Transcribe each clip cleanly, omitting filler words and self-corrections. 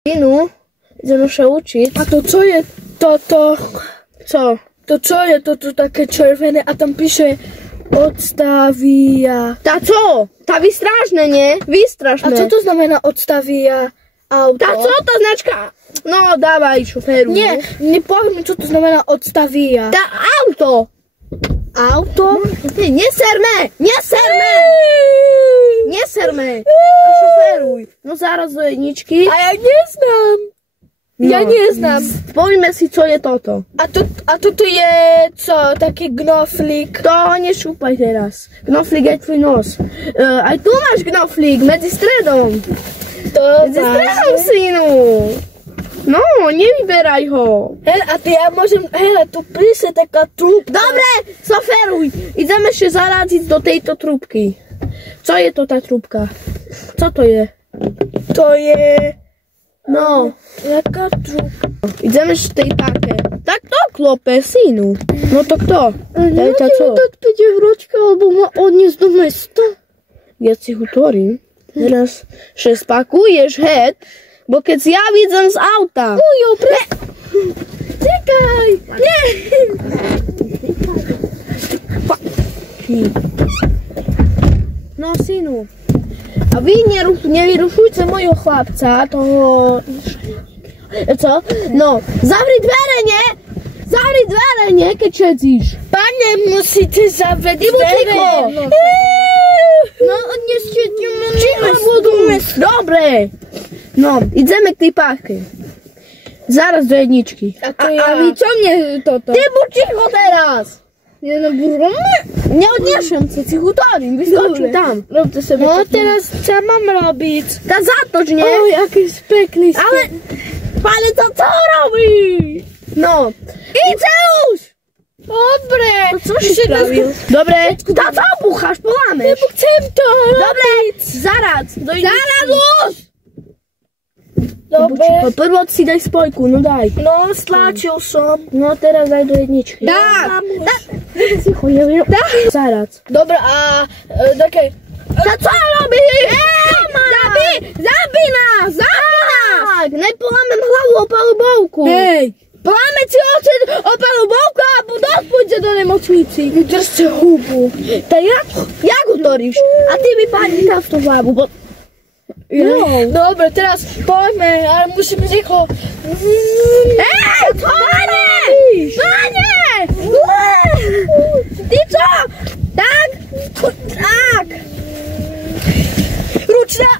Synu, ideme sa učiť. A to čo je toto? Co? To čo je toto také červené a tam píše odstavia. Tá co? Tá vystrašné, nie? Vystrašné. A čo to znamená odstavia auto? Tá co? Tá značka. No, dávaj, šoféru. Nie, nepovedz mi, čo to znamená odstavia. Tá auto. Auto? Neserme! Neserme! Neserme! A šoféruj. No zaraz do jedničky. A ja neznám. No. Ja neznám. Poďme si, co je toto. A toto je co? Taký gnoflík. To nešúpaj teraz. Gnoflík je tvoj nos. Aj tu máš gnoflík, medzi stredom. Medzi stredom, synu. No, nevyberaj ho. Hele, a ty ja môžem, hele, tu prísne taká trúbka. Dobre, soferuj. Ideme ešte zaráziť do tejto trúbky. Co je to tá trúbka? Co to je? To je... No. Jaká trúbka? Ideme ešte tej páke. Tak to klope, synu. No to kto? Nemôžete mi dať 5 euročka, alebo ma odniesť do mesta? Ja si hovorím. Teraz še spakuješ head, bo keď si ja vidím z auta. Ujo, Čekaj! Nie! No, synu. A vy nevyrušujte mojho chlapca, toho... Co? No, zavri dvere, nie? Zavri dvere, nie, keď čedzíš. Pane, musíte zavrieť dvere. No, odneste ti ma budú. Dobre. No, ideme k tej páke. Zaraz do jedničky. A vy čo mne toto? Ty buď ticho teraz. Neodniešem sa, si chutorím, vyskočím tam. Robte sebe. No teraz čo mám robiť? Tá zatoč, nie? Oj, aký spekný ste. Ale, pane, to co robíš? No, ide už! Dobre. Co si spravil? Dobre, tá co obúchaš, polámeš? Chcem to robiť. Dobre, zaraz. Zaraz už! Dobre. Prvo si daj spojku, no daj. No, stlačil som. No teraz daj do jedničky. Tak. Ticho, neviem. Zaraz. Dobre, a také... Tá co robíš? Zabij nás! Tak, nepolámem hlavu o palubovku. Hej. Poláme si oči o palubovku a dosť pôjde do nemocnici. Vydržte hubu. Tak jak utoríš? A ty vypadni tam v tú hlavu, bo... No. Dobre, teraz poďme, ale musíme ticho. Pane! Pane! Ty čo? Tak? Tak! Ručná!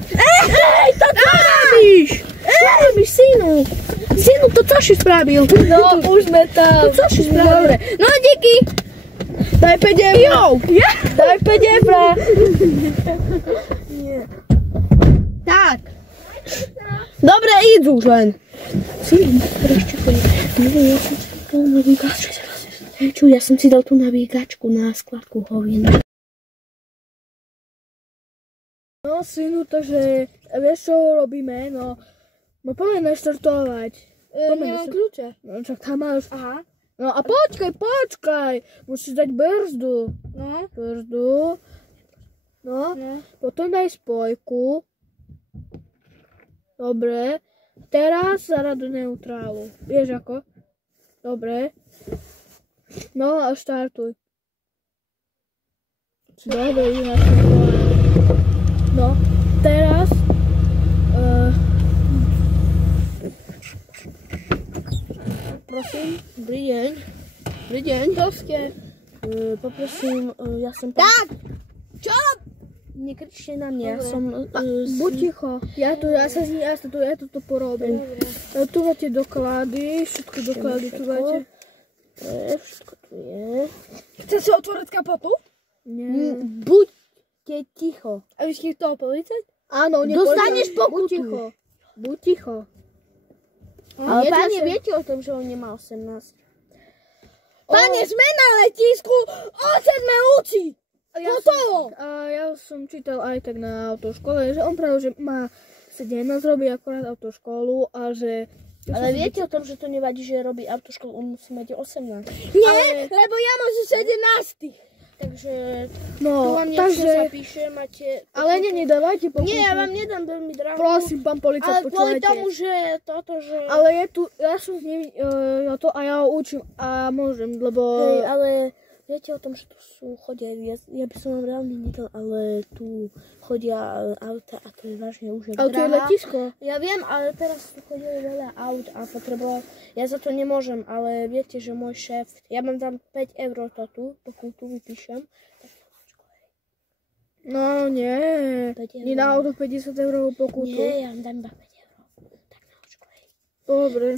To čo robíš? Čo robíš, synu? Synu, to čo si spravil? No, už sme tam. To čo si spravil? Dobre. No, díky! Daj 5 eur. Jo! Daj 5 eur. Tak. Dobre, idú už len. Ja som si dal tú navigačku na skladku hovín. No, synu, takže vieš, čo robíme? No poďme naštartovať. Nemám kľúče. No, čak tam máš. Aha. No a počkaj. Musíš dať brzdu. No. Brzdu. No. Potom daj spojku. Dobre. Teraz zarad do neutrálu. Vieš ako? Dobre. No a štartuj. Dobre, no, teraz prosím, dobrý deň. Dobrý deň. To ste. Poprosím, ja som... Tak! Čo? Nekričte na mňa, ja som... Buď ticho, ja to porobím. Tu máte doklady, všetko doklady tu máte. Všetko tu je. Chce si otvoriť kapotu? Nie. Buďte ticho. A vy ste toho policajt? Áno, dostaneš pokutu. Buď ticho. Buď ticho. Ale páne, viete o tom, že on nemá 18? Páne, sme na letisku, otec me učí. Hotovo! Ja som čítal aj tak na autoškole, že on práve, že má 17, robí akorát autoškolu a že... Ale viete o tom, že to nevadí, že robí autoškolu, on musí mať 18. Nie, lebo ja mám 17. takže No, tu vám niečo zapíšem, máte... Ale nie, dávajte pokutu. Nie, ja vám nedám veľmi drahú. Prosím, pán policajt, ale kvôli počúvajte. tomu, že toto, že... Ale je tu, ja som s ním, to a ja ho učím a môžem, lebo... Hej, ale viete o tom, že tu chodia, ja by som vám reálne nedal, ale tu chodia auta a to je vážne už ale tu je letisko. Ja viem, ale teraz tu chodí veľa aut a potreboval, ja za to nemôžem, ale viete, že môj šéf, ja mám tam 5 eur to tu, pokutu vypíšem. No nie, nie na auto 50 eurovú pokutu. Nie, ja vám dám iba 5 eur. Tak na očko, hej. Dobre,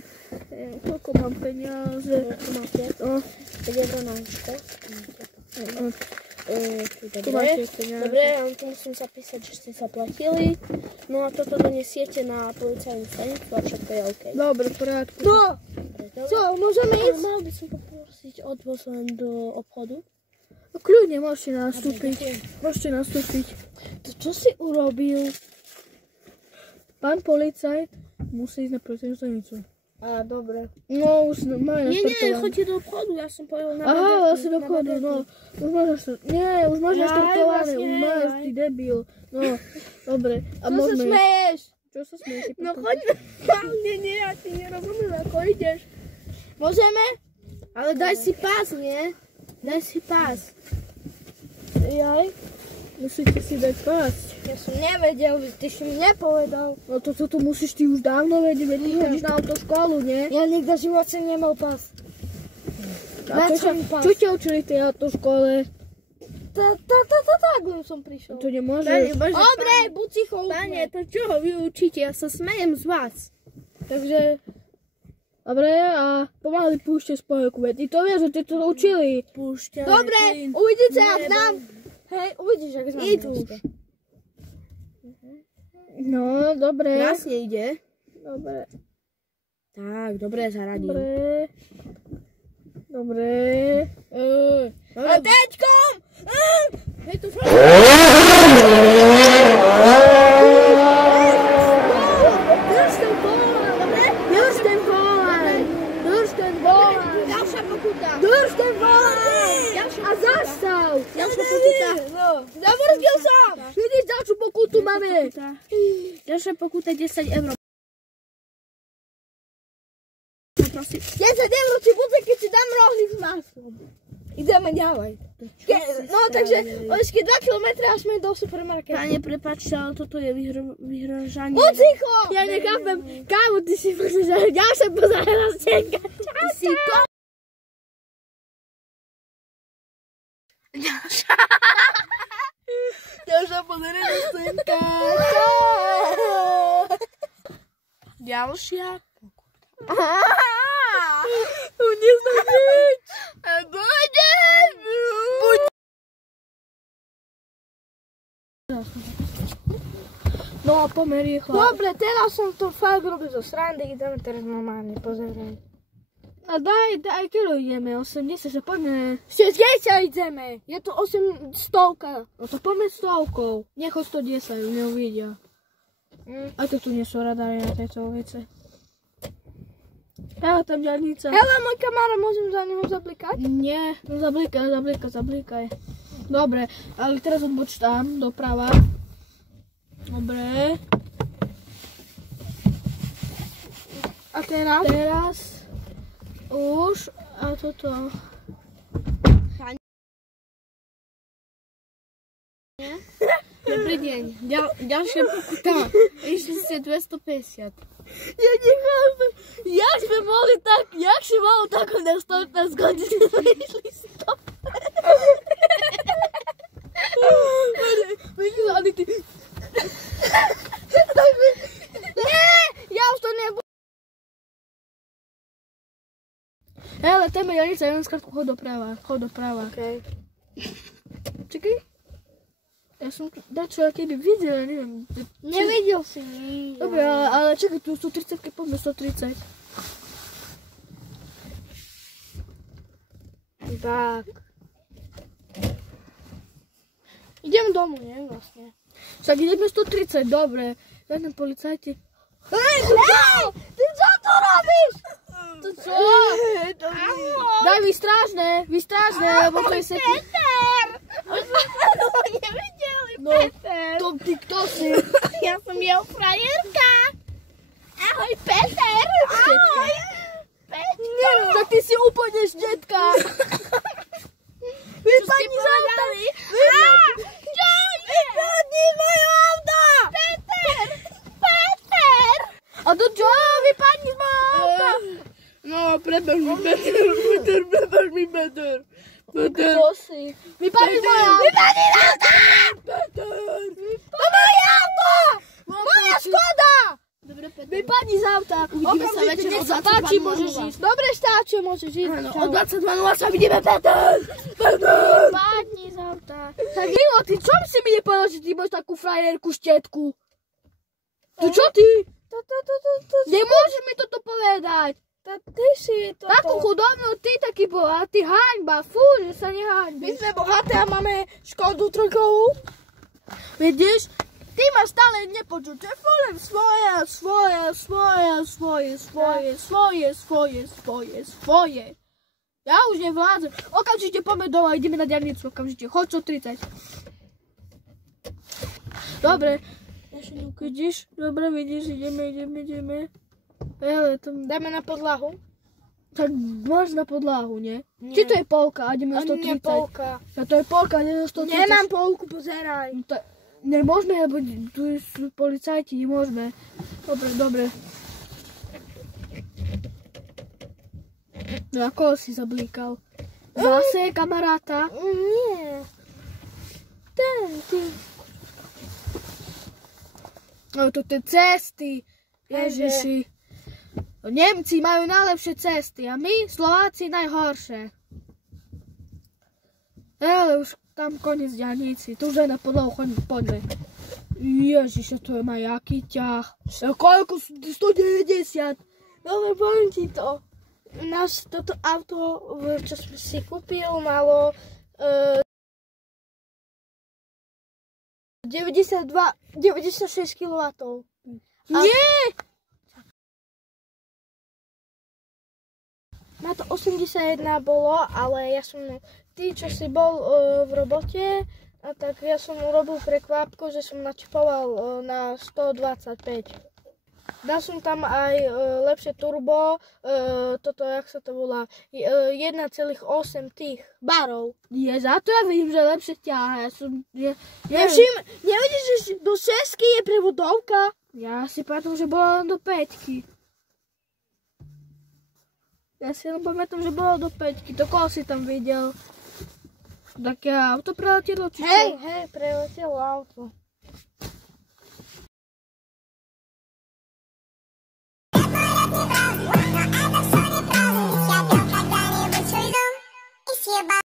koľko mám peniaze? Tu máte, 5 eur na očko. Tu máte peniaze. Dobre, ja tu musím zapísať, že ste sa platili. No a toto donesiete na policajnú stanicu a všetko je OK. Dobre, v poriadku. No, co, môžeme ísť? Mal by som poprosiť odvoz len do obchodu. No, kľudne, môžete nastúpiť. Môžete nastúpiť. To čo si urobil? Pán policajt musí ísť na policajnú stanicu. Á, dobre. No, už máme naštartované. Nie, chodí do obchodu, ja som povedal na aha, vlastne do obchodu, no. Už máš naštartované. Nie, už máš naštartované, už máš, ty debil. No, dobre. A čo sa smeješ? Čo sa smeješ? No choď. Nie, ja ti nerozumiem, ako ideš. Môžeme? Ale daj si pás, nie? Daj si pás. Jaj, musíte si dať pás. Ja som nevedel, ty si mi nepovedal. No to tu musíš ty už dávno vedieť, veď ty chodíš na autoškolu, nie? Ja nikdy v živote nemal pás. A čo ťa učili v tej autoškole? Tak som prišiel. To nemôžeš. Dobre, buď ticho. Pane, to čo ho vy učíte? Ja sa smejem z vás. Takže... Dobre, a pomaly púšte spojku, veď ty to vieš, že ty to učili. Púšťa. Dobre, uvidíte, ak nám... Hej, uvidíš, ak nám idú. No, dobre. Krásne ide. Dobre. Tak, dobre, zaradím. Dobre. A teďkom! Hej, tu všetko. Drž ten volant, dobre? Drž ten volant. Drž ten volant. Ďalšia pokuta. Drž ten volant. A zastav. Ďalšia pokuta. Zavrskil som. Vidíš, ďalšiu pokutu máme. Ďalšia pokuta 10 eur. Prosím. 10 eur ti bude, keď ti dám rohlík s maslom. Ideme ďalej. No, takže ešte 2 km a sme do supermarketu. Pane, prepáčte, ale toto je vyhrožanie. Buď ticho! Ja nechápem. Kámo, ty si myslíš, že ďalšia pozorná stenka. Ty si to... Ďalšia pozorná stenka. Ďalšia pokuta. Neznám nič. Buď. No a pomer rýchlo. Dobre, teraz som to fakt robil zo srandy, ideme teraz normálne pozerať. A daj, keď ideme, 80, že poďme. Ešte ideme, je to 800. No to poďme 100, nech ho 110, neuvidia. A to tu nie sú radary na tejto ulici. Hele, tam diaľnica. Hele, môj kamarát, môžem za neho zablikať? Nie, no zablíkaj. Dobre, ale teraz odbočtám doprava. Dobre. A teraz? Teraz už a toto. Dobrý deň, ďalšia pokuta. Išli ste 250. Ja nechápem, jak sme mohli tak, jak si malo tako na 115 hodín, sme išli 100. Vidíš, ani ty... Nie, ja už to nebudem. Hele, téme diaľnica, jeden skrátku, chod doprava. Okay. Čakaj. Ja som tu dačo, keby videl, neviem. Nevidel si nič. Dobre, ale čakaj, tu 130, poďme 130. Tak. Idem domov, nie? Vlastne. Však ideme 130, dobre. Daj nám policajti. Hej! Ty čo tu robíš? To čo? Daj vystrážne, lebo to je seký. Peter! nevideli, No, Peter. to ty kto si? Ja som jeho frajerka. Ahoj, Peter. Ahoj. Peter. Tak ty si úplne štetka. Vypadni z auta. Vypadni z mojho auta. Peter. Peter. A to čo? Vypadni z mojho auta. No, prepáč mi, Peter. Prepáč mi, Peter. Peter. Kto si? Vypadni z mojho auta. Vypadni z auta. Peter. To moje auto. Moja škoda. Dobre, Peter. Vypadni z auta. Uvidíme sa Okamžite, večer nech o sa páči, 22:00. môžeš ísť. Dobre, štáče, môžeš ísť. Áno, Čau. o 22:00 sa vidíme, Peter. Peter. Vypadni z auta. Tak Milo, ty čo si mi nepovedal, že ty máš takú frajerku štetku? To čo ty? Nemôžeš mi toto povedať. Ty si toto. Takú chudobnú ty taký bohatý, haňba, fú, že sa My nehaňbíš. sme bohaté a máme Škodu trojkovú. Vidíš, ty ma stále nepočuť, že fúlem svoje. Ja už nevládzem. Okamžite poďme dole, ideme na diaľnicu, okamžite, choď čo 30. Dobre, vidíš, dobre, vidíš, ideme. Ale to... Dáme na podlahu. Tak máš na podlahu, nie? Nie. Či to je polka, a ideme na Ani nie 130. polka. Ja to je polka, a ideme na 130. Nemám polku, pozeraj. No to, nemôžeme, lebo tu sú policajti, nemôžeme. Dobre. No ako si zablíkal? Zase kamaráta? Nie. Ty. No to tie cesty, Ježiši. No, Nemci majú najlepšie cesty a my, Slováci, najhoršie. Ale už tam koniec diaľnici, tu už aj na podlahu poďme. Ježiš, to má jaký ťah. Koľko? 190. Dobre, poviem ti to. Náš toto auto, čo som si kúpil, malo 96 kW. Nie! Má to 81 bolo, ale ja som, ty čo si bol v robote, a tak ja som urobil prekvapko, že som načipoval na 125. Dal som tam aj lepšie turbo, toto, jak sa to volá, 1,8 tých barov. Je za to, ja vidím, že lepšie ťaha. Nevidíš, že do 6 je prevodovka? Ja si pamätám, že bolo len do 5. Ja si len pamätám, že bolo do 5. To koho si tam videl? Také auto preletelo, či čo? Hej, preletelo auto.